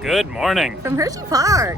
Good morning. From Hersheypark.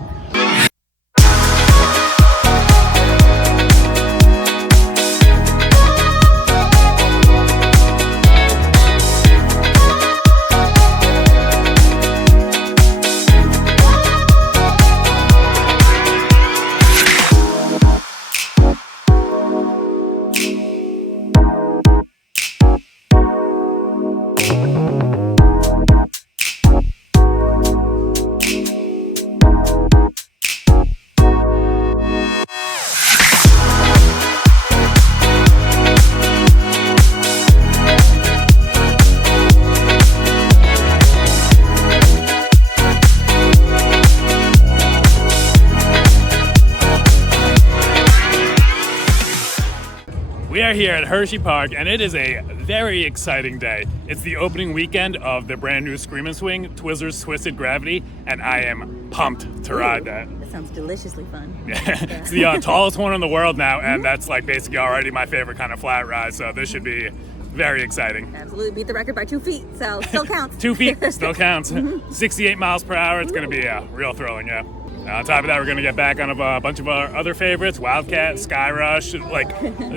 We are here at Hersheypark, and it is a very exciting day. It's the opening weekend of the brand new Screamin Swing, Twizzlers Twisted Gravity, and I am pumped to ride that. That sounds deliciously fun. It's the tallest one in the world now, and that's like basically already my favorite kind of flat ride, so this should be very exciting. Absolutely beat the record by 2 feet, so still counts. 2 feet, still counts. 68 miles per hour, it's going to be real thrilling, yeah. On top of that, we're going to get back on a bunch of our other favorites, Wildcats, Skyrush. Like,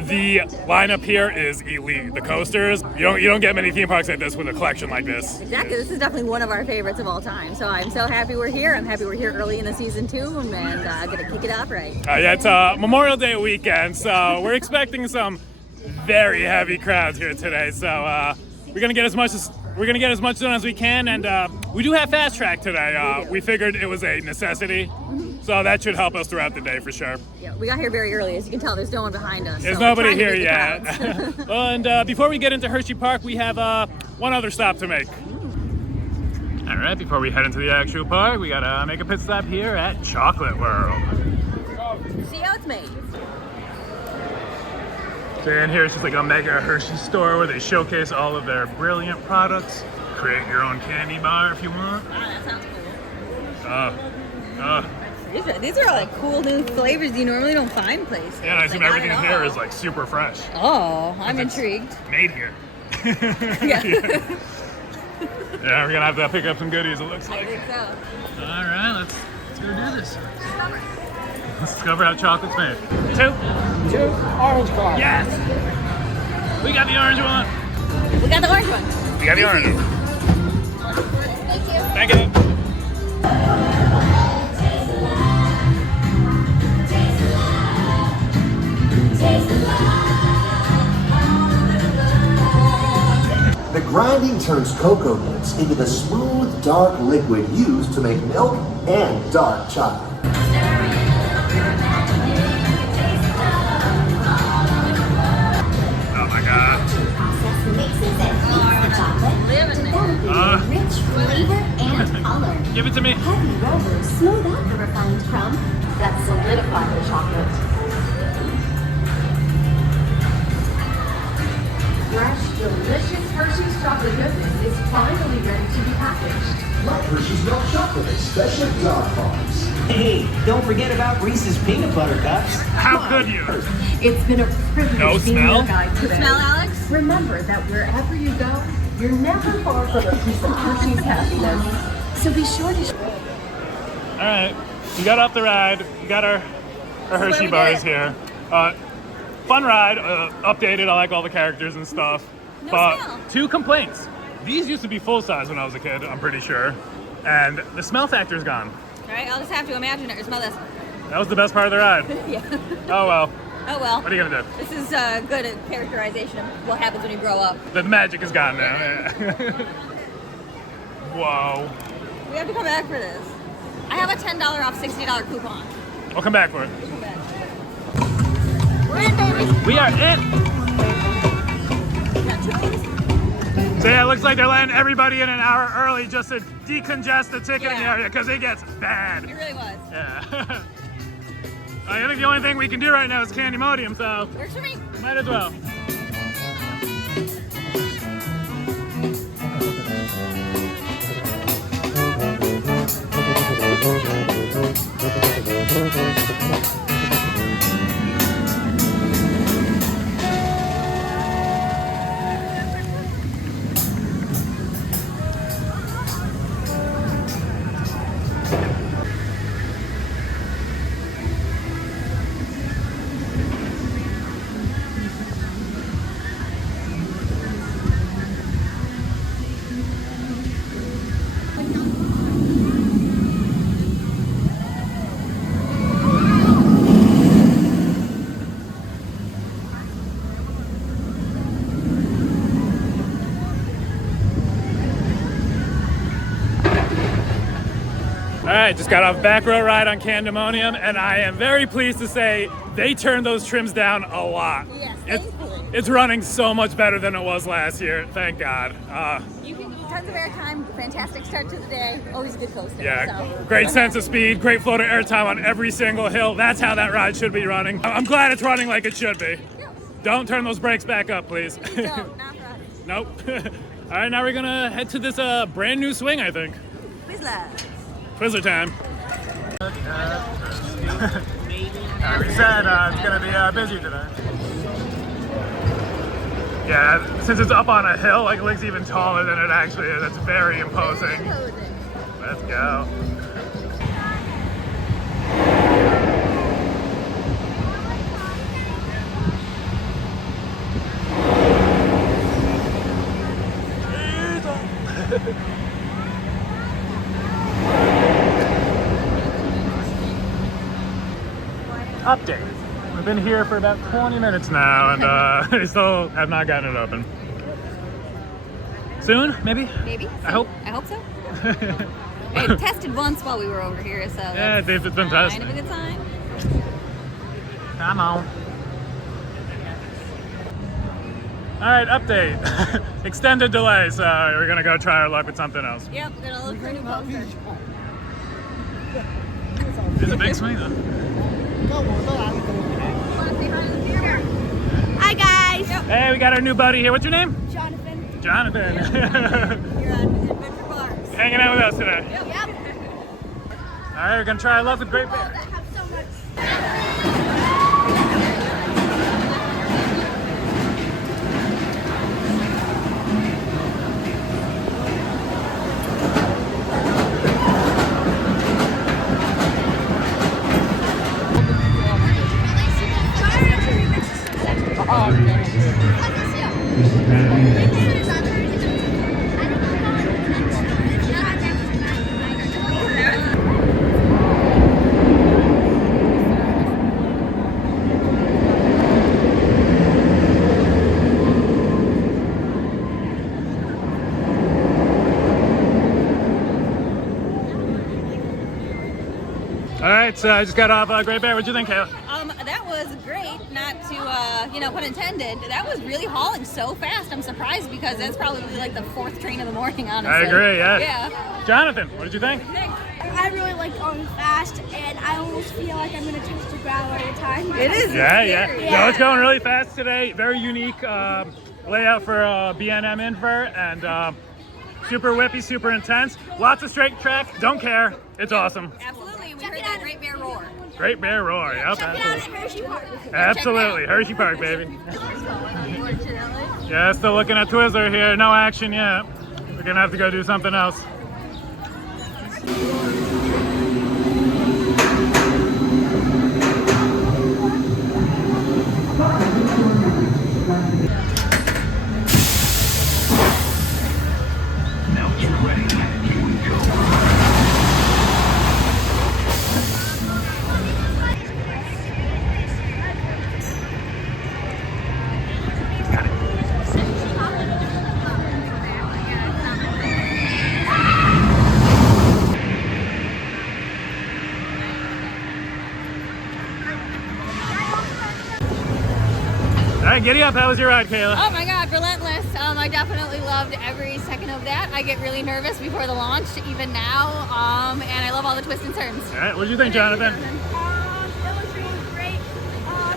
the lineup here is elite. The coasters, you don't get many theme parks like this with a collection like this. Exactly, this is definitely one of our favorites of all time. So I'm so happy we're here. I'm happy we're here early in the season too, and I'm going to kick it off right. Yeah, it's Memorial Day weekend, so we're expecting some very heavy crowds here today. So we're going to get as much done as we can, and we do have fast track today. We figured it was a necessity, so that should help us throughout the day for sure. Yeah, we got here very early. As you can tell, there's no one behind us. There's so nobody here yet. And before we get into Hersheypark, we have one other stop to make. All right, before we head into the actual park, we gotta make a pit stop here at Chocolate World. See how it's made. So in here, it's just like a mega Hershey store where they showcase all of their brilliant products. Create your own candy bar if you want. Oh, that sounds cool. These are all like cool new flavors you normally don't find places. Yeah, and I assume like, everything here is like super fresh. Oh, I'm intrigued. Made here. Yeah. Yeah, we're gonna have to pick up some goodies, it looks I like. think so. All right, let's go do this. Let's discover how chocolate's made. Two orange cars. Yes! We got the orange one. We got the orange one. We got the orange one. Thank you. The grinding turns cocoa nibs into the smooth, dark liquid used to make milk and dark chocolate. Oh my god. Process mixes and heats the chocolate, developing rich flavor and color. Give it to me. Heavy rollers smooth out the refined crumb that solidify the chocolate. Fresh, delicious Hershey's chocolate goodness is finally ready to be packaged. Like Hershey's milk chocolate, especially dark bars. Hey, don't forget about Reese's peanut butter cups. How could you? It's been a privilege No being smell? your guide today. Smell, Alex? Remember that wherever you go, you're never far from a piece of Hershey's happiness. So be sure to... All right, we got off the ride. We got our Hershey bars here. Fun ride, updated. I like all the characters and stuff. No But smell. 2 complaints. These used to be full size when I was a kid, I'm pretty sure. And the smell factor's gone. All right, I'll just have to imagine it or smell this. That was the best part of the ride. Yeah. Oh well, Oh well. what are you gonna do? This is good characterization of what happens when you grow up. The magic is gone now. Whoa. We have to come back for this. I have a $10 off $60 coupon. We'll come back for it. Come back. We're in, baby. We are in. We got 2 of these. So yeah, it looks like they're letting everybody in an hour early just to decongest the ticketing Yeah. area because it gets bad. It really was. Yeah. I think the only thing we can do right now is Candymonium, so Works for me. might as well. All right, just got off back row ride on Candymonium, and I am very pleased to say they turned those trims down a lot. Yes, It's, thankfully. it's running so much better than it was last year. Thank God. Tons of airtime, fantastic start to the day. Always a good coaster. Yeah, So. great sense of speed, great flow to airtime on every single hill. That's how that ride should be running. I'm glad it's running like it should be. Don't turn those brakes back up, please. No, not for us. Nope. All right, now we're gonna head to this brand new swing, I think. Twizzlers. Twizzler time. We said it's gonna be busy today. Yeah, since it's up on a hill, like it looks even taller than it actually is. That's very imposing. Let's go. Update. We've been here for about 20 minutes now, and they still have not gotten it open. Soon, maybe? Maybe. I hope. I hope so. It tested once while we were over here, so Yeah, that's they've been kind testing. of a good sign. Come on. All right, update. Extended delay, so we're gonna go try our luck with something else. Yep, we're gonna look for a new coaster. It's a big swing, though. Hi guys. Hey, we got our new buddy here. What's your name? Jonathan. Jonathan. You're on Adventure Bars. Hanging out with us today. Yep. All right, we're gonna try our luck with Great Bear. That have so much. All right, so I just got off Great Bear. What'd you think, Kayla? That was great, not to, pun intended. That was really hauling so fast. I'm surprised because that's probably like the 4th train of the morning, honestly. I agree, yeah. Yeah. Jonathan, what did you think? I really like going fast, and I almost feel like I'm gonna touch the ground every time. It is. Yeah. scary. So it's going really fast today. Very unique layout for B&M invert, and super whippy, super intense. Lots of straight track. Don't care. It's awesome. Absolutely. We heard that Great Bear roar. Great Bear roar. Yep, Check it out absolutely. at Hersheypark. Absolutely. Hersheypark, baby. Yeah, still looking at Twizzler here. No action yet. We're gonna have to go do something else. All right, giddy up. How was your ride, Kayla? Oh my God, relentless. I definitely loved every second of that. I get really nervous before the launch, even now, and I love all the twists and turns. All right, what did you think, Jonathan? It was really great.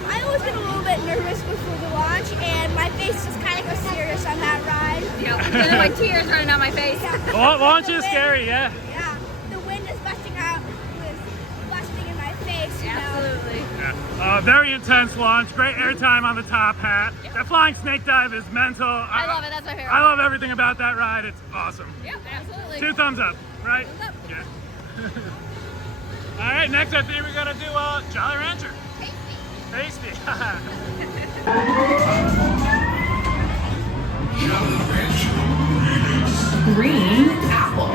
I always get a little bit nervous before the launch, and my face just kind of goes serious on that ride. Yep. And then my tears running down my face. Launch is scary, yeah. Yeah, the wind is busting out, was busting in my face. You know? Absolutely. Yeah. Very intense launch. Great airtime on the top hat. That flying snake dive is mental. I love it. That's my favorite. I love everything about that ride. It's awesome. Yep, absolutely. 2 thumbs up, right? Thumbs up. Yeah. All right, next I think we're gonna do Jolly Rancher. Tasty. Green apple.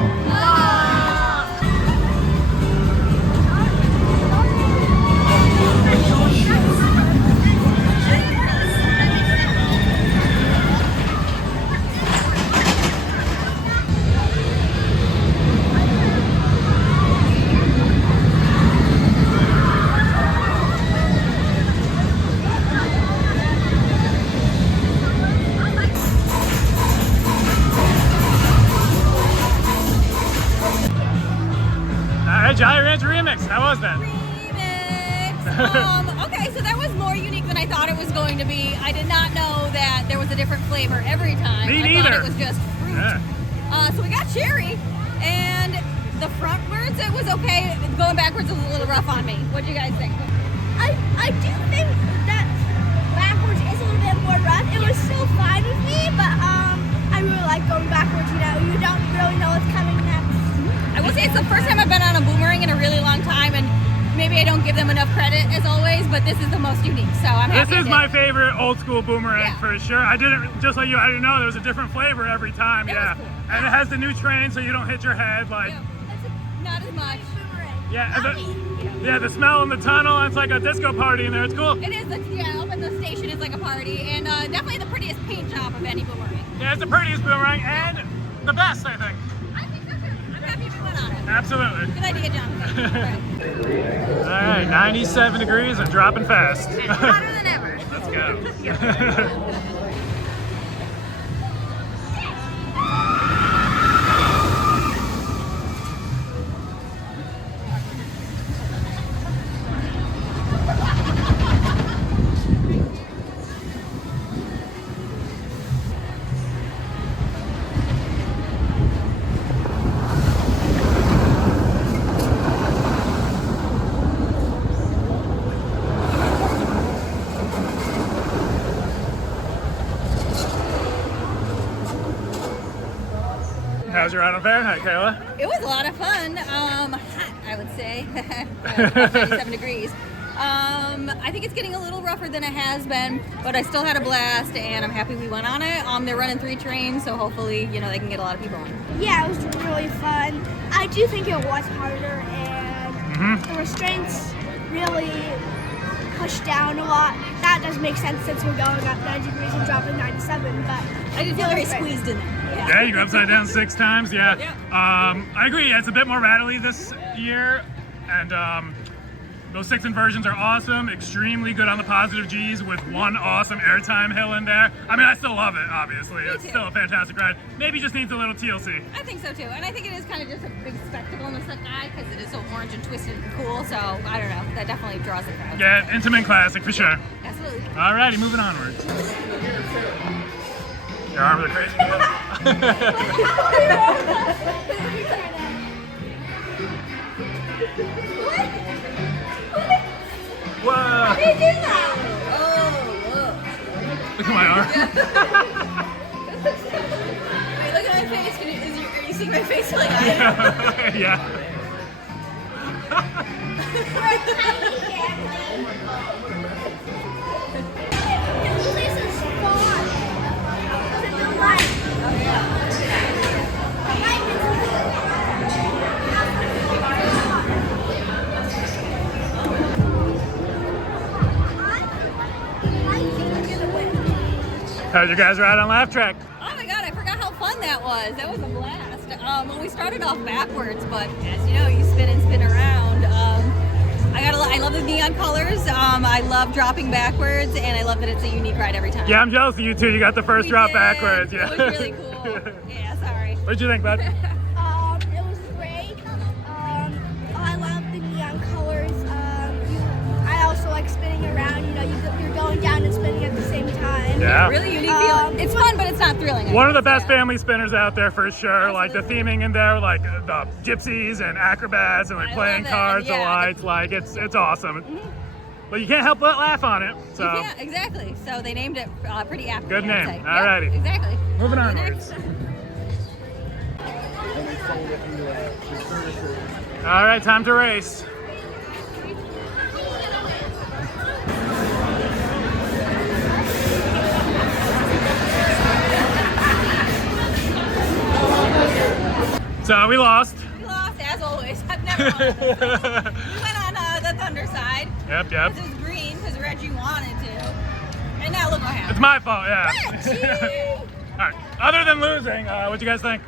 right, Jolly Rancher Remix. How was that? Remix. Okay, so that was more unique than I thought it was going to be. I did not know that there was a different flavor every time. Me I neither. thought it was just fruit. Yeah. So we got cherry, and the frontwards it was okay. Going backwards was a little rough on me. What do you guys think? I do think that backwards is a little bit more rough. It was still fine with me, but I really like going backwards. You know, you don't really know what's coming next. I will say it's the first time I've been on a boomerang in a really long time, and maybe I don't give them enough credit as always, but this is the most unique, so I'm happy. This is I did. my favorite old school boomerang Yeah. for sure. I didn't, just like you, I didn't know there was a different flavor every time. That Yeah. was cool. And it has the new train so you don't hit your head. Like, Yeah, not as much. yeah, and the smell in the tunnel, and it's like a disco party in there. It's cool. It is, up in the station is like a party, and definitely the prettiest paint job of any boomerang. Yeah, it's the prettiest boomerang and the best, I think. I think so too. I'm happy we went on it. Absolutely. Good idea, Jonathan. All right, 97 degrees and dropping fast. Hotter than ever. Let's go. How's your ride on Fahrenheit, Kayla? It was a lot of fun. Hot, I would say. 97 degrees. I think it's getting a little rougher than it has been, but I still had a blast, and I'm happy we went on it. They're running 3 trains, so hopefully, they can get a lot of people on. Yeah, it was really fun. I do think it was harder, and the restraints really pushed down a lot. That does make sense since we're going up 90 degrees and dropping 97, but I didn't feel very squeezed in there. Yeah, you go upside down 6 times. Yeah. Yep. I agree. Yeah, it's a bit more rattly this year, and those 6 inversions are awesome. Extremely good on the positive G's with one awesome airtime hill in there. I mean, I still love it. Obviously, it's too. still a fantastic ride. Maybe just needs a little TLC. I think so too, and I think it is kind of just a big spectacle in the eye because it is so orange and twisted and cool. So I don't know, that definitely draws the crowd. Yeah, intimate classic for sure. Absolutely. Alrighty, moving onwards. Your arms are crazy. Whoa! how do you do that? Oh, Look at my arm. wait, look at my face. Are you seeing my face like I am? Yeah. This is fun. It's a new life. How'd you guys ride on laugh track? Oh my god, I forgot how fun that was. That was a blast. We started off backwards, but as you know, you spin and spin around. I love the neon colors. I love dropping backwards, and I love that it's a unique ride every time. Yeah, I'm jealous of you two. You got the first We drop did. backwards. Yeah. It was really cool. Yeah, sorry. What'd you think, bud? It was great. I love the neon colors. I also like spinning around. You're going down and spinning at the same time. Yeah. Really unique feeling. It's fun, but it's not thrilling. One of the best family spinners out there for sure. Like the theming in there, like the gypsies and acrobats and like I playing love it. cards, the Yeah. lights. Like it's awesome. But you can't help but laugh on it. So Yeah, exactly. So they named it pretty aptly. Good I'd name. say. Alrighty. Yep, exactly. Moving The onwards. next- all right, time to race. So we lost. We lost, as always. I've never won. We went on the thunder side. Yep. Because it was green, because Reggie wanted to. And now look what happened. It's my fault. Yeah. Reggie! All right. Other than losing, what'd you guys think?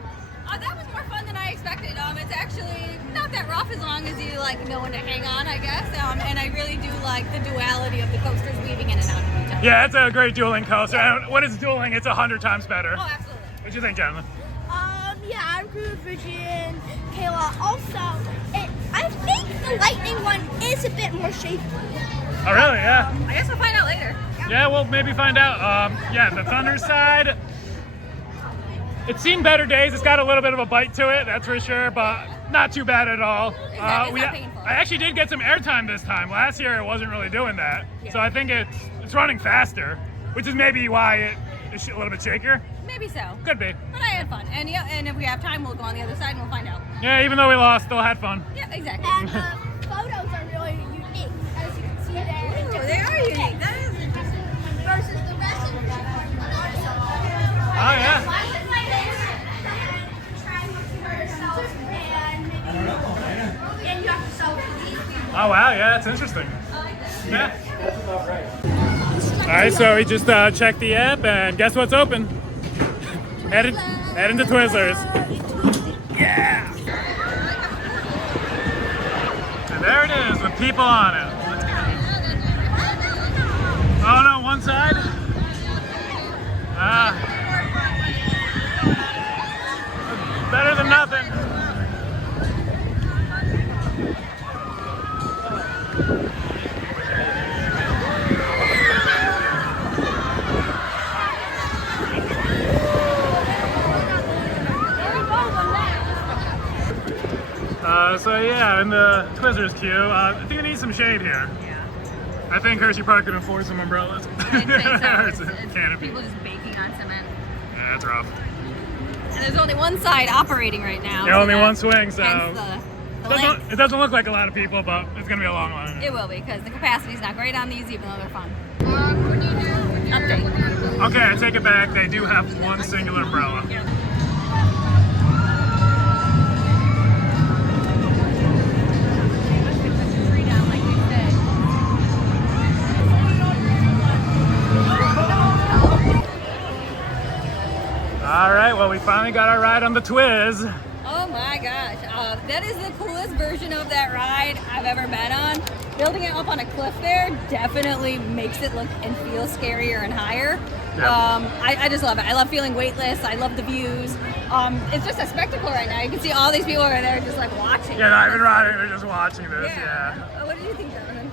That was more fun than I expected. It's actually not that rough as long as you know when to hang on, I guess. And I really do like the duality of the coasters weaving in and out of each other. Yeah, it's a great dueling coaster. And when it's dueling, it's 100 times better. Oh, absolutely. What'd you think, gentlemen? Yeah, I agree with Reggie and Kayla. Also, I shaky. Oh, really? Yeah. I guess we'll find out later. Yeah, we'll maybe find out. Yeah, the Thunder side, it's seen better days. It's got a little bit of a bite to it, that's for sure, but not too bad at all. It's not painful. I actually did get some airtime this time. Last year, it wasn't really doing that. Yeah. So I think it's running faster, which is maybe why it's a little bit shakier. Maybe so. Could be. But I had fun. And yeah, and if we have time, we'll go on the other side and we'll find out. Yeah, even though we lost, still had fun. Yeah, exactly. And the photos are really unique, as you can see there. Ooh, they are unique. That is interesting. Versus the rest of the Oh, yeah. And you have to sell to these people. Oh, wow, yeah, that's interesting. Yeah. All right, so we just checked the app, and guess what's open? Heading to Twizzlers. Yeah! And there it is, with people on it. Oh no, one side? Better than nothing. So yeah, in the Twizzlers queue, I think we need some shade here. Yeah. I think Hersheypark could afford some umbrellas. I'd say so. It's canopy. People just baking on cement. Yeah, that's rough. And there's only one side operating right now. Yeah, only that- one swing, so hence the length. it doesn't look like a lot of people, but it's gonna be a long line. It will be, because the capacity's not great on these, even though they're fun. Update. Okay, I take it back. They do have one singular umbrella. All right, well, we finally got our ride on the Twiz. Oh my gosh, that is the coolest version of that ride I've ever been on. Building it up on a cliff there definitely makes it look and feel scarier and higher. Yeah. I just love it. I love feeling weightless. I love the views. It's just a spectacle right now. You can see all these people over there just like watching. Yeah, not even riding, they're just watching this, yeah. What did you think, Jonathan?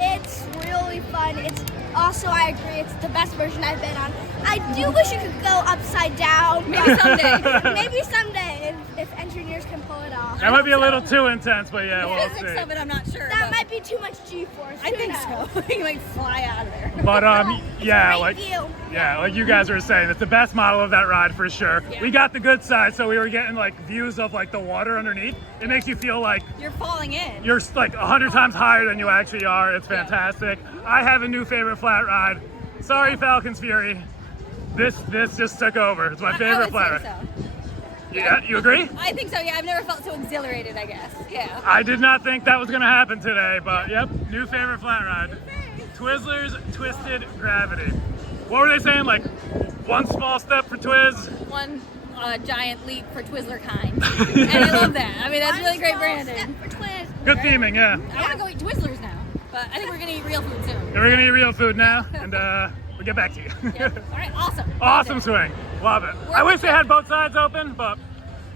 It's really fun. It's also, I agree, it's the best version I've been on. I do wish you could go upside down. Maybe someday. Maybe someday, if engineers can pull it off. That might be a little too intense, but yeah, The we'll physics see. of it, I'm not sure. That but might be too much G-force. I Who think knows? so. You might fly out of there. But yeah, Great like view. yeah, like you guys were saying, it's the best model of that ride for sure. Yeah. We got the good side, so we were getting like views of like the water underneath. It makes you feel like You're falling in. you're like 100 times higher than you actually are. It's fantastic. I have a new favorite flat ride. Sorry, Falcon's Fury. This just took over. It's my favorite I would flat say ride. so. Yeah, you agree? I think so, yeah. I've never felt so exhilarated, I guess. Yeah. I did not think that was gonna happen today, but yep, new favorite flat ride. Twizzlers Twisted Gravity. What were they saying? Like one small step for Twiz? One giant leap for Twizzler kind. And I love that. I mean, that's really great branding. Step for Twiz. Good theming, yeah. I want to go eat Twizzlers now, but I think we're going to eat real food soon. And we're gonna eat real food now, and we'll get back to you. Yeah. All right, awesome. Awesome Love swing. Love it. I wish they had both sides open, but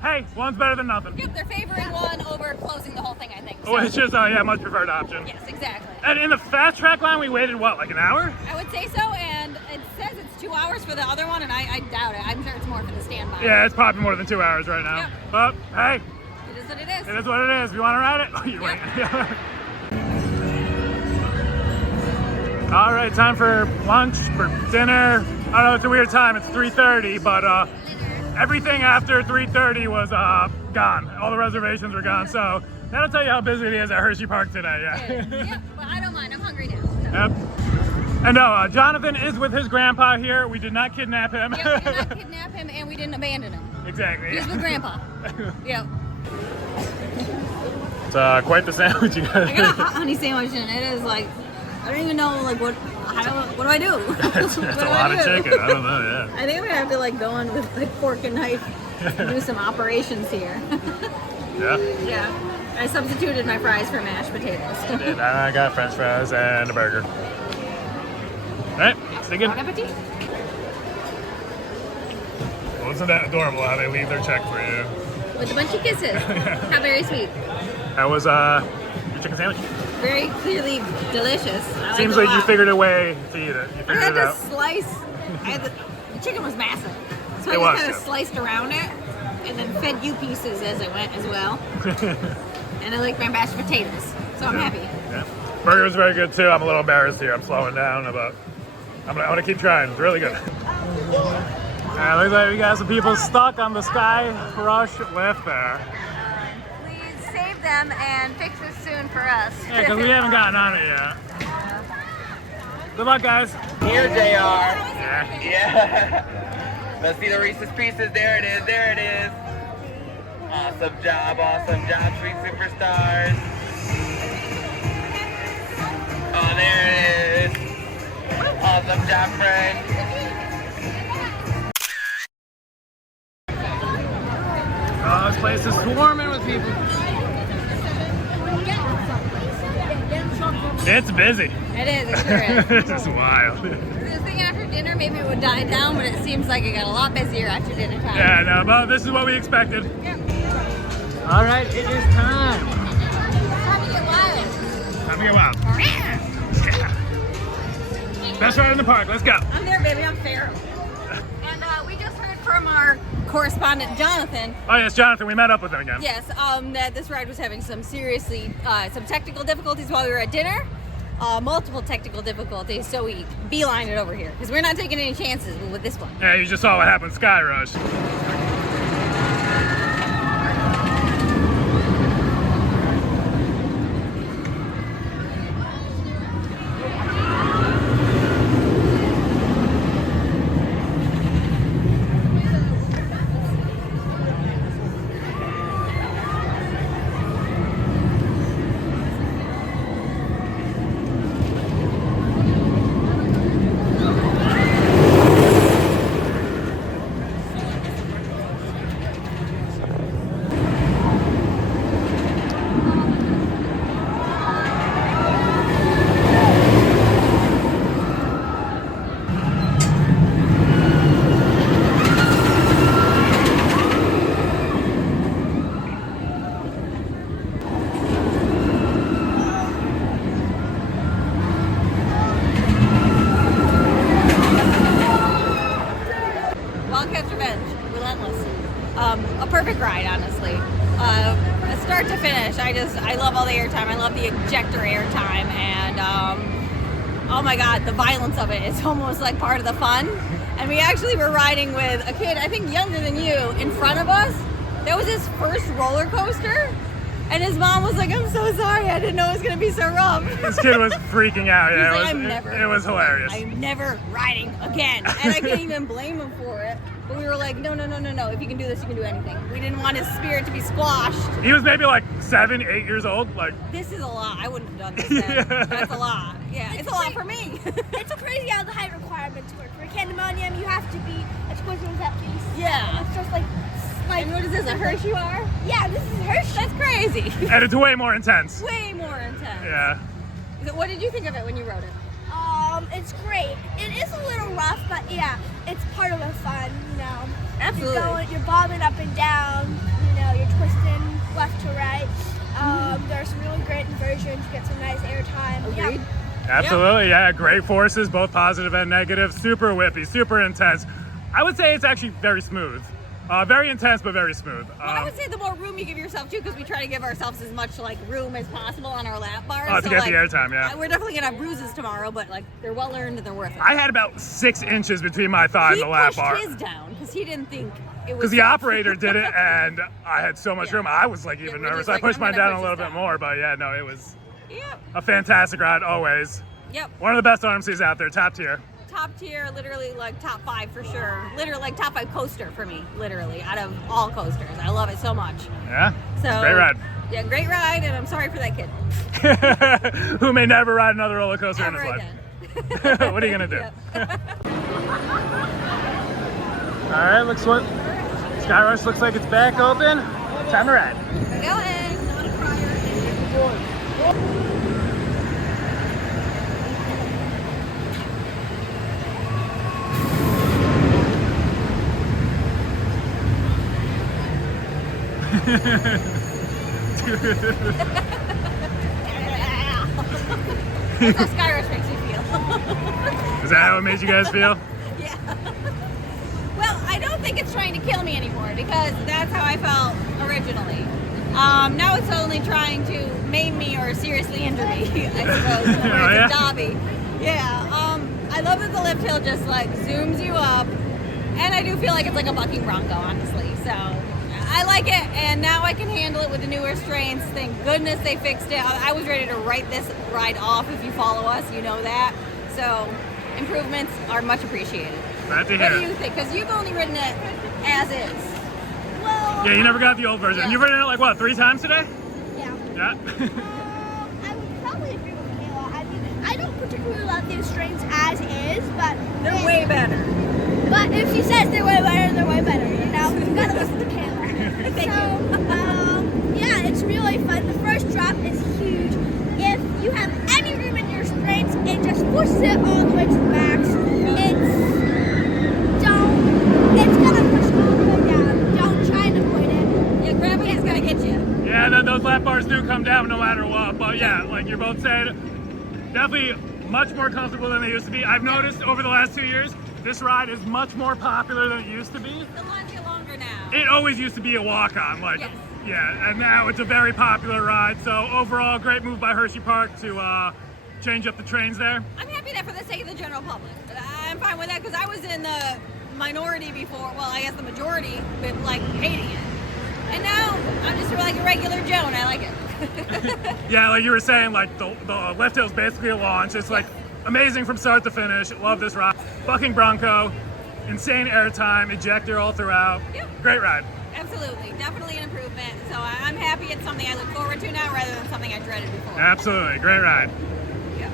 hey, one's better than nothing. Yep, they're favoring one over closing the whole thing, I think. So, Which is, yeah, much preferred option. yes, exactly. And in the fast track line, we waited, what, like an hour? I would say so, and it says it's 2 hours for the other one, and I doubt it. I'm sure it's more for the standby. Yeah, it's probably more than 2 hours right now. Yep. But hey, It is what it is. it is what it is. If you want to ride it, you wait. All right, time for lunch, for dinner. I don't know, it's a weird time. It's 3:30, but everything after 3:30 was gone. All the reservations were gone. So that'll tell you how busy it is at Hersheypark today. Yeah, but I don't mind. I'm hungry now. So. Yep. And no, Jonathan is with his grandpa here. We did not kidnap him. Yep, we did not kidnap him, and we didn't abandon him. Exactly. He's with Grandpa. Yep. It's quite the sandwich you guys. I got a hot honey sandwich, and it is like, I don't even know, like, what do I do? It's a lot of chicken. I don't know, yeah. I think I'm gonna have to like go in with like fork and knife and do some operations here. Yeah. Yeah. I substituted my fries for mashed potatoes. And I got French fries and a burger. All right, stick in. Bon appetit. Wasn't that adorable how they leave their check for you? With a bunch of kisses. How very sweet. How was your chicken sandwich? very clearly delicious. I Seems it a like you lot. figured a way to eat it. You I figured had it to out. slice. The chicken was massive, so I It just was, kind of yeah. sliced around it, and then fed you pieces as I went as well. And I like my mashed potatoes, so I'm happy. Yeah. Burger was very good too. I'm a little embarrassed here. I'm slowing down, but I'm gonna keep trying. It's really good. Looks like we got some people stuck on the Skyrush lift there. Please save them and fix this soon for us. Yeah, because we haven't gotten on it yet. Good luck, guys. Here they are. Yeah. Yeah. Let's see the Reese's Pieces. There it is. There it is. Awesome job. Awesome job, Sweet Superstars. Oh, there it is. Awesome job, Fred. Oh, this place is swarming with people. It's busy. It is, it sure is. This is wild. This thing after dinner, maybe it would die down, but it seems like it got a lot busier after dinner time. Yeah, no, but this is what we expected. Yep. All right, it is time. Time to get wild. Time to get wild. Yeah. Best ride in the park. Let's go. I'm there, baby. I'm Pharaoh. And we just heard from our correspondent, Jonathan. Oh yes, Jonathan. We met up with him again. Yes, that this ride was having some technical difficulties while we were at dinner. Multiple technical difficulties, so we beelined it over here because we're not taking any chances with this one. Yeah, you just saw what happened. Skyrush. Wildcats Revenge, relentless. A perfect ride, honestly. Start to finish, I love all the airtime. I love the ejector airtime, and oh my god, the violence of it is almost like part of the fun. And we actually were riding with a kid, I think younger than you, in front of us. That was his first roller coaster, and his mom was like, "I'm so sorry, I didn't know it was gonna be so rough." This kid was freaking out. Yeah, He's like, it was hilarious. I'm never riding again. And I can't even blame him for it. But we were like, no. If you can do this, you can do anything. We didn't want his spirit to be squashed. He was maybe like 7, 8 years old. Like, This is a lot. I wouldn't have done this then. Yeah. That's a lot. Yeah, it's a lot for me. It's crazy how the height requirements work. For Candymonium, you have to be a Twizzlers at least. Yeah. It's just like And what is this, a Hershey bar? yeah, this is Hershey. That's crazy. and it's way more intense. Way more intense. Yeah. So what did you think of it when you rode it? It's great. It is a little rough, but yeah, it's part of the fun, you know. Absolutely. You're bobbing up and down, you know, you're twisting left to right. There's some really great inversions, you get some nice airtime. Agreed. Absolutely, yeah. Great forces, both positive and negative. Super whippy, super intense. I would say it's actually very smooth. Very intense, but very smooth. Well, I would say the more room you give yourself too, because we try to give ourselves as much like room as possible on our lap bars. Oh, to get the airtime, yeah. We're definitely gonna have bruises tomorrow, but like they're well earned and they're worth it. I had about 6 inches between my thigh and He the lap pushed bar. his down because he didn't think it was. Because the operator did it, and I had so much Yeah. room. I was like even we're nervous. just I like, pushed I'm mine gonna down a push little this bit down. more, but yeah, no, it was Yep. a fantastic ride always. Yep. One of the best RMCs out there, top tier. Top tier, literally like top 5 for sure. Literally like top 5 coaster for me. Literally out of all coasters, I love it so much. Yeah, So great ride. Yeah, great ride, and I'm sorry for that kid. Who may never ride another roller coaster Ever in his again. life. What are you gonna do? Yep. All right, Skyrush looks like it's back open. Time to ride. We're going. Not a crier. That's how Skyrush makes me feel. Is that how it makes you guys feel? Yeah. Well, I don't think it's trying to kill me anymore because that's how I felt originally. Now it's only trying to maim me or seriously injure me, I suppose, in the words of Dobby. Yeah. I love that the lift hill just like zooms you up, and I do feel like it's like a bucking bronco, honestly. So I like it, and now I can handle it with the newer strains. Thank goodness they fixed it. I was ready to write this ride off. If you follow us, you know that. So improvements are much appreciated. Glad to hear. What do you think? Because you've only ridden it as is. Well, Yeah, you never got the old version. Yeah. You've ridden it like what, 3 times today? yeah. Yeah. I would probably agree with Kayla. I mean, I don't particularly love these strains as is, but They're way better. But if she says they're way better, they're way better. You know, you gotta listen to Kayla. Thank Yeah, it's really fun. The first drop is huge. If you have any room in your strains, it just pushes it all the way to the max. It's gonna push all the way down. Don't try and avoid it. Yeah, gravity's gonna get you. Yeah, those lap bars do come down no matter what. But yeah, like you're both saying, definitely much more comfortable than they used to be. I've noticed over the last 2 years, this ride is much more popular than it used to be. The lines get longer now. It always used to be a walk-on, like, Yes. yeah, and now it's a very popular ride. So overall, great move by Hersheypark to change up the trains there. I'm happy that for the sake of the general public. I'm fine with that because I was in the minority before, well, I guess the majority, with like hating it. And now I'm just like a regular Joe and I like it. Yeah, like you were saying, like the left hill's basically a launch. It's like amazing from start to finish. Love this ride. Bucking Bronco, insane airtime, ejector all throughout. Yep. Great ride. Absolutely, definitely an improvement. So I'm happy it's something I look forward to now rather than something I dreaded before. Absolutely, great ride. Yeah.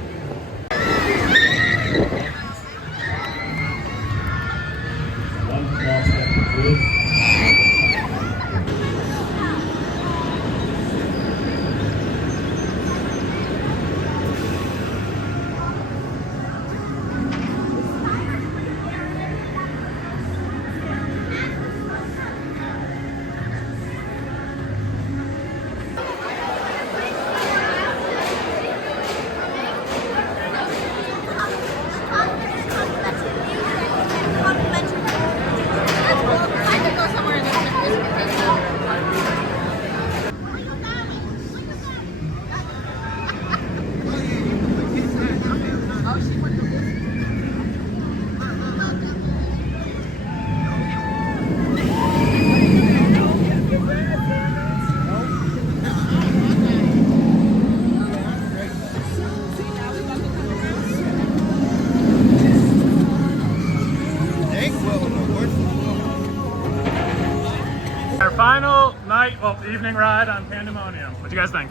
Our final night, well, evening ride on Candymonium. What do you guys think?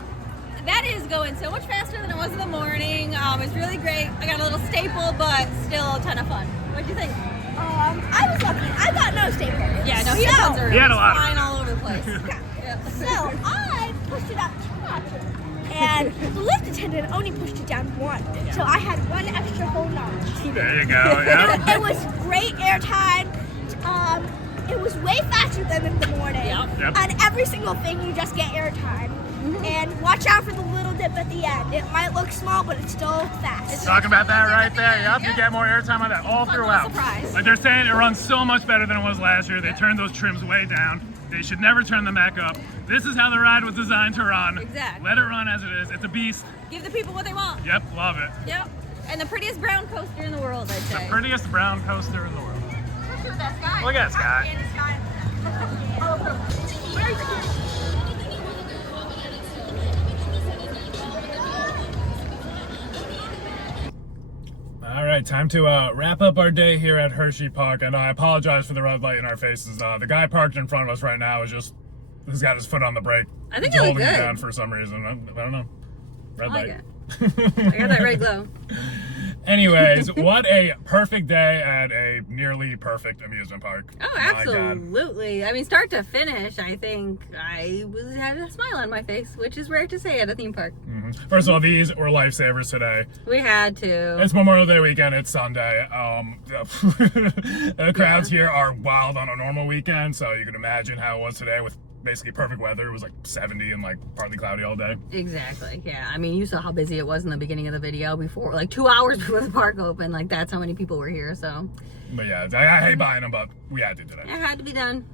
That is going so much faster than it was in the morning. It's really great. I got a little staple, but still a ton of fun. What'd you think? I was lucky. I got no staple. Yeah, no, he had tons of He had a lot of flying room. all over the place. Yeah. So I pushed it up top, and the lift attendant only pushed it down one. So I had one extra whole notch. There you go. Yeah. It was great airtime. It was way faster than in the morning. Yep. On every single thing, you just get airtime. And watch out for the little dip at the end. It might look small, but it's still fast. Talking about that right there. Yep, you get more airtime on that all Fun little throughout. surprise. Like they're saying, it runs so much better than it was last year. They turned those trims way down. They should never turn them back up. This is how the ride was designed to run. Exactly. Let it run as it is. It's a beast. Give the people what they want. Yep, love it. Yep. And the prettiest brown coaster in the world, I'd The say. prettiest brown coaster in the world. Look at that sky. Look at that sky. And the sky. All right, time to wrap up our day here at Hersheypark, and I apologize for the red light in our faces. The guy parked in front of us right now he's got his foot on the brake. I think He's it looked holding it good. down for some reason. I don't know. Red I like light. I got that red glow. Anyways, what a perfect day at a nearly perfect amusement park. Oh, My God. absolutely. I mean, start to finish, I think I had a smile on my face, which is rare to say at a theme park. First of all, these were lifesavers today. We had to. It's Memorial Day weekend. It's Sunday. The crowds here are wild on a normal weekend, so you can imagine how it was today with basically perfect weather. It was like 70 and like partly cloudy all day. Exactly. Yeah. I mean, you saw how busy it was in the beginning of the video before, like 2 hours before the park opened. Like that's how many people were here. So. But yeah, I hate buying them, but we had to today. It had to be done.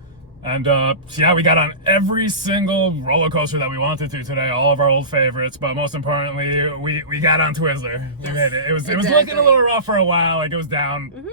And so yeah, we got on every single roller coaster that we wanted to today, all of our old favorites. But most importantly, we got on Twizzler. We made it. It was looking a little rough for a while. Like it was down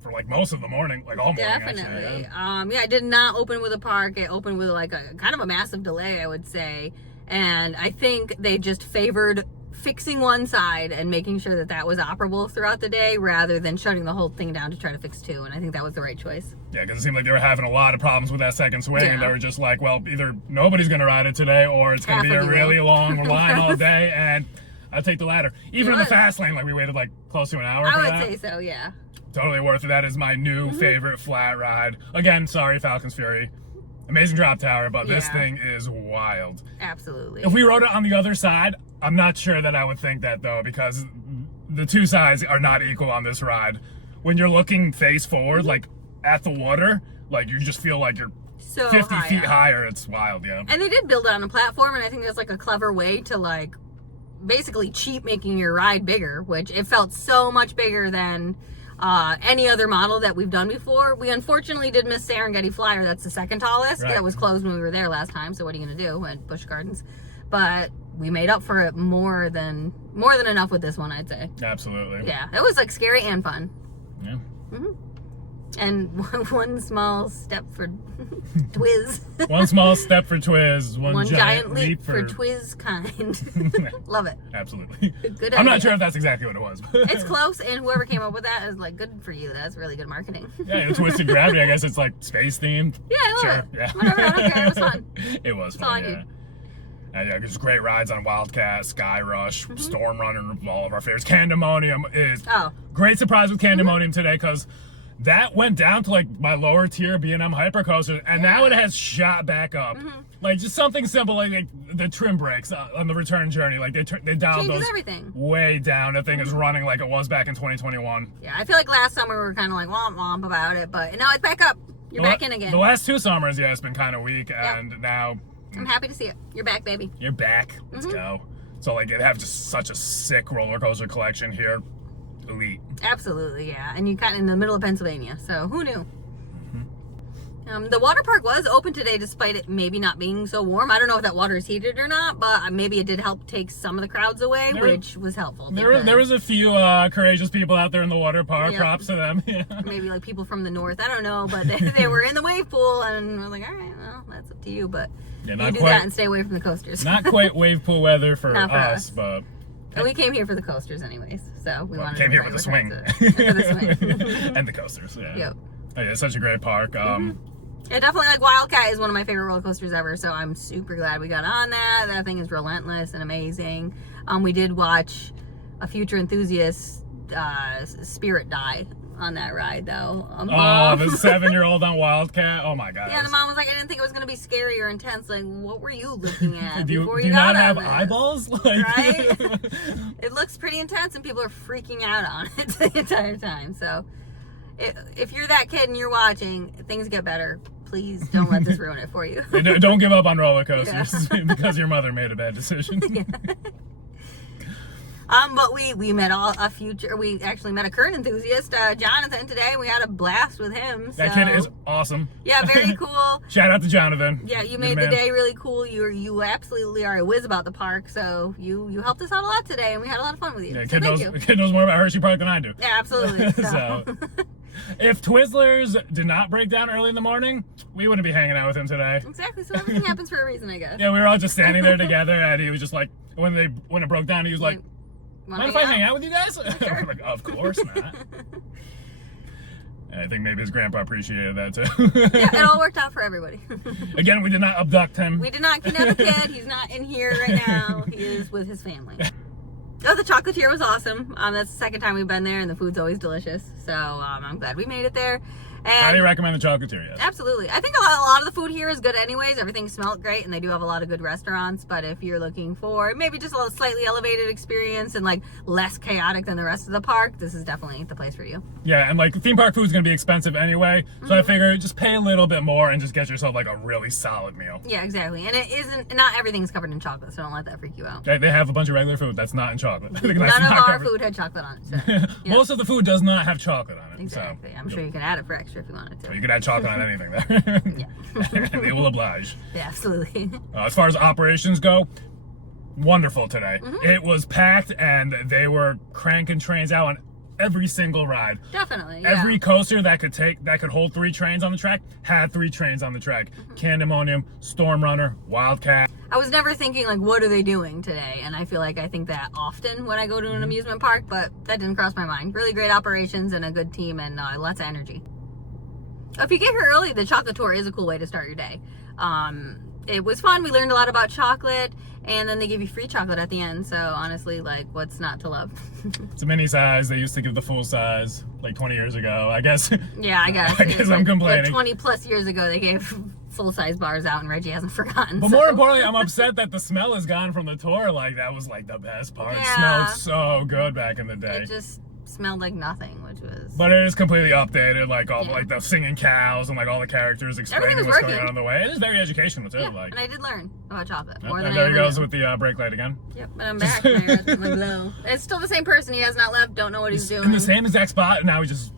for like most of the morning, like all morning. Definitely. Actually, Yeah, it did not open with a park. It opened with like a kind of a massive delay, I would say. And I think they just favored fixing one side and making sure that that was operable throughout the day rather than shutting the whole thing down to try to fix two. And I think that was the right choice. Yeah, because it seemed like they were having a lot of problems with that second swing. Yeah. And they were just like, well, either nobody's going to ride it today or it's going to be a really long line all day. And I'd take the latter. Even in the fast lane, like we waited like close to an hour for that. I would say so, yeah. Totally worth it. That is my new favorite flat ride. Again, sorry, Falcon's Fury. Amazing drop tower, but this thing is wild. Absolutely. If we rode it on the other side, I'm not sure that I would think that though, because the two sides are not equal on this ride. When you're looking face forward, like at the water, like you just feel like you're so 50 high feet up. higher. It's wild, yeah. And they did build it on a platform, and I think that's like a clever way to like basically cheat making your ride bigger, which it felt so much bigger than any other model that we've done before. We unfortunately did miss Serengeti Flyer. That's the second tallest. Right. That was closed when we were there last time. So what are you gonna do at Busch Gardens? But we made up for it more than enough with this one, I'd say. Absolutely. Yeah, it was like scary and fun. Yeah. And one small step for Twiz. One small step for Twiz, one giant leap for Twiz kind. Love it. Absolutely. Good I'm not idea. sure if that's exactly what it was. It's close, and whoever came up with that is like, good for you. That's really good marketing. Yeah, Twisted Gravity, I guess it's like space themed. Yeah, I love Sure, it. yeah. Whatever, I don't care. It was fun. It was all I fun, yeah. need. Yeah, just great rides on Wildcats, Skyrush, Storm Runner, all of our favorites. Candymonium is great surprise with Candymonium today because that went down to like my lower tier B&M hypercoaster, and now it has shot back up. Like just something simple like the trim brakes on the return journey, like they dialed Changes those everything. way down. That thing is running like it was back in 2021. Yeah, I feel like last summer we were kind of like womp womp about it, but now it's back up. You're back in again. The last 2 summers, yeah, it's been kind of weak, and now I'm happy to see it. You're back, baby. you're back. Let's go. So like it have just such a sick roller coaster collection here. Elite. Absolutely, yeah. And you kind of in the middle of Pennsylvania, so who knew? The water park was open today despite it maybe not being so warm. I don't know if that water is heated or not, but maybe it did help take some of the crowds away, which was helpful. There was a few courageous people out there in the water park. Yep. Props to them. Yeah. Maybe like people from the north. I don't know, but they were in the wave pool, and we're like, all right, well, that's up to you, but you do that and stay away from the coasters. Not quite wave pool weather for, Not for us, us. but And we came here for the coasters anyways, so we wanted came to here for the swing. for the swing. And the coasters. Yeah. Yep. Oh, yeah, it's such a great park. Yeah, definitely like Wildcat is one of my favorite roller coasters ever, so I'm super glad we got on that. That thing is relentless and amazing. We did watch a future enthusiast spirit die on that ride though. The 7-year-old on Wildcat. Oh my god. Yeah, the mom was like, I didn't think it was gonna be scary or intense. Like, what were you looking at do before you you not got have on this? eyeballs? Like... Right? It looks pretty intense, and people are freaking out on it the entire time. So, if you're that kid and you're watching, things get better. Please don't let this ruin it for you. Don't give up on roller coasters because your mother made a bad decision. But we met we actually met a current enthusiast, Jonathan, today, and we had a blast with him. So. That kid is awesome. Yeah, very cool. Shout out to Jonathan. Yeah, you made the day really cool. You absolutely are a whiz about the park, so you helped us out a lot today, and we had a lot of fun with you. Yeah, so thank you. kid knows more about Hersheypark than I do. Yeah, absolutely. So, if Twizzlers did not break down early in the morning, we wouldn't be hanging out with him today. Exactly. So everything happens for a reason, I guess. Yeah, we were all just standing there together, and he was just like, when it broke down, he was like, mind if I hang out with you guys? We're like, of course not. I think maybe his grandpa appreciated that too. Yeah, it all worked out for everybody. Again, we did not abduct him. We did not kidnap a kid. He's not in here right now. He is with his family. Oh, the Chocolatier was awesome. That's the second time we've been there, and the food's always delicious. So I'm glad we made it there. And Highly recommend the Chocolatier, yes. absolutely. I think a lot of the food here is good anyways. Everything smelled great, and they do have a lot of good restaurants. But if you're looking for maybe just a little slightly elevated experience and like less chaotic than the rest of the park, this is definitely the place for you. Yeah, and like theme park food is going to be expensive anyway. So I figure just pay a little bit more and just get yourself like a really solid meal. Yeah, exactly. And it isn't, not everything's covered in chocolate, so don't let that freak you out. They have a bunch of regular food that's not in chocolate. None of our food had chocolate on it. So, yeah. Most of the food does not have chocolate on it. Exactly. So, I'm sure you can add it for extra if you wanted to. you can add chocolate on anything there. Yeah. They will oblige. Yeah, absolutely. As far as operations go, wonderful today. It was packed and they were cranking trains out on every single ride. Definitely. Yeah. Every coaster that could hold 3 trains on the track had 3 trains on the track. Candymonium, Storm Runner, Wildcat. I was never thinking like, what are they doing today? And I feel like I think that often when I go to an amusement park, but that didn't cross my mind. Really great operations and a good team and lots of energy. If you get here early, the Chocolatier is a cool way to start your day. It was fun. We learned a lot about chocolate, and then they give you free chocolate at the end. So honestly, like, what's not to love? It's a mini size. They used to give the full size like 20 years ago, I guess. Yeah, I guess. I guess I'm complaining. Like 20 plus years ago, they gave full-size bars out, and Reggie hasn't forgotten. But more importantly, I'm upset that the smell is gone from the tour. Like, that was like the best part. Yeah. It smelled so good back in the day. It just smelled like nothing, which was... But it is completely updated, like all like the singing cows and like all the characters explaining Everything what's was going working. on in the way. It is very educational too. Yeah, Like, and I did learn about chocolate. and More than there I he ever goes knew. with the brake light again. Yep, and I'm back. My glow. It's still the same person. He has not left. Don't know what he's doing. In the same exact spot, and now he just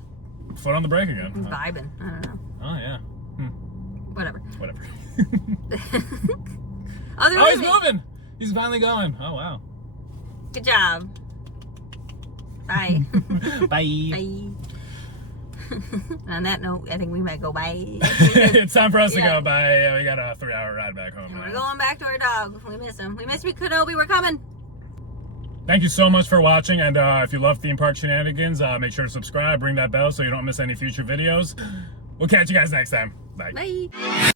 foot on the brake again. He's vibing. I don't know. Oh yeah. Whatever. Whatever. Other Oh, he's than- moving. He's finally going. Oh wow. Good job. Bye. Bye. Bye. On that note, I think we might go bye. It's time for us to Yeah. go. Bye. We got a 3-hour ride back home And we're now. going back to our dog. We miss him. We miss you, Kenobi. We're coming. Thank you so much for watching, and if you love theme park shenanigans, make sure to subscribe, ring that bell so you don't miss any future videos. We'll catch you guys next time. Bye. Bye.